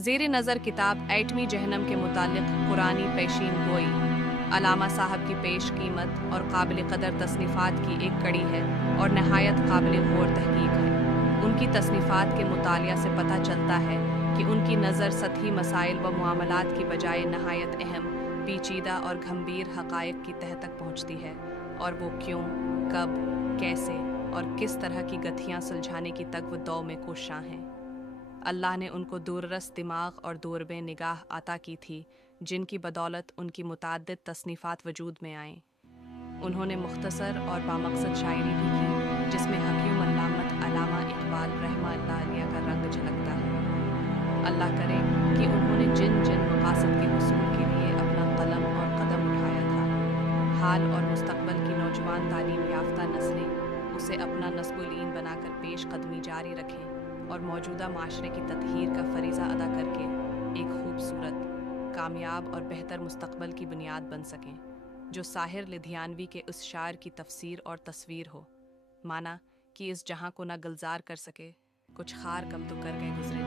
زیر نظر کتاب ایٹمی جہنم کے متعلق قرآنی پیشین گوئی علامہ صاحب کی پیش قیمت اور قابل قدر تصنیفات کی ایک کڑی ہے اور نہایت قابل غور تحقیق ہے۔ ان کی تصنیفات کے مطالعہ سے پتہ چلتا ہے کہ ان کی نظر سطحی مسائل و معاملات کی بجائے نہایت اہم، پیچیدہ اور گھمبیر حقائق کی تہہ تک پہنچتی ہے، اور وہ کیوں، کب، کیسے اور کس طرح کی گتھیاں سلجھانے کی تگ و دو میں کوشاں ہیں۔ اللہ نے ان کو دوررس دماغ اور دوربیں نگاہ عطا کی تھی، جن کی بدولت ان کی متعدد تصنیفات وجود میں آئیں۔ انہوں نے مختصر اور بامقصد شاعری بھی کی، جس میں حکیم علامت علامہ اقبال رحمہ اللہ علیہ کا رنگ جھلکتا ہے۔ اللہ کرے کہ انہوں نے جن جن مقاصد کے حصول کے لیے اپنا قلم اور قدم اٹھایا تھا، حال اور مستقبل کی نوجوان تعلیم یافتہ نسلیں اسے اپنا نسب العین بنا کر پیش قدمی جاری رکھیں اور موجودہ معاشرے کی تطہیر کا فریضہ ادا کر کے ایک خوبصورت، کامیاب اور بہتر مستقبل کی بنیاد بن سکیں، جو ساحر لدھیانوی کے اس شعر کی تفسیر اور تصویر ہو، مانا کہ اس جہاں کو نہ گلزار کر سکے، کچھ خار کم تو کر گئے گزرے۔